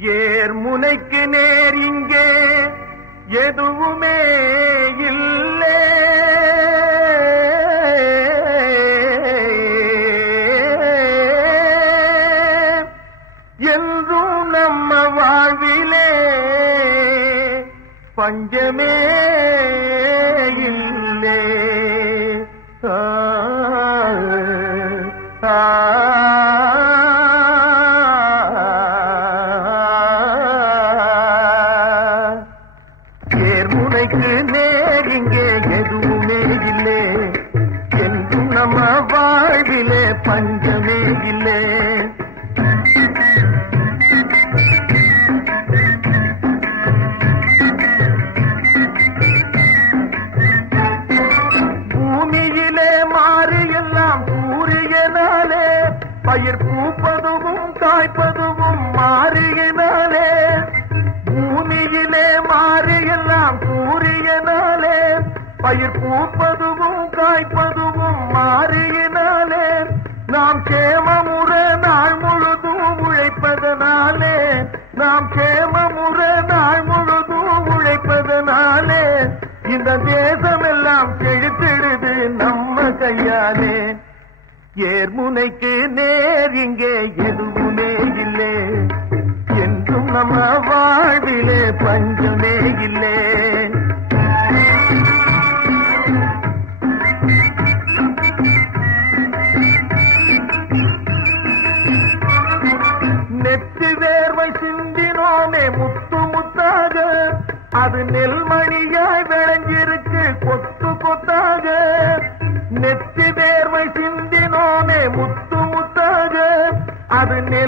ஏர் முனைக்கு நேர் இங்கே எதுவுமே இல்லை. என்றும் நம்ம வாழ்விலே பஞ்சமே இல்லை. ஆ, தேர்முனைக்கு நேர் இங்கே எதுவுமே இல்லை. என்றும் நம்ம வாழ்விலே பஞ்சமே இல்லை. பூமியிலே மாறி எல்லாம் சூரியனாலே பயிர் பூப்பதுவும் காய்ப்பதுவும் மா பயிர் பூப்பதுவும் காய்ப்பதுவும் மாறியினாலே நாம் கேமமுற நாள் முழுதும் உழைப்பதனாலே நாம் கேமமுற நாள் முழுதும் உழைப்பதனாலே இந்த தேசமெல்லாம் கெழுத்திடுது நம்ம கையாலே. ஏர்முனைக்கு நேர் இங்கே எதுவுமே இல்லை. என்றும் நம்ம வாழ்விலே பஞ்சமே இல்லை. நெத்து வேர்வை சிந்தினோமே முத்து முத்தாக. அது நெல்மணியாய் விளைஞ்சிருக்கு கொத்து கொத்தாக. நெத்து வேர்வை சிந்தினோமே முத்து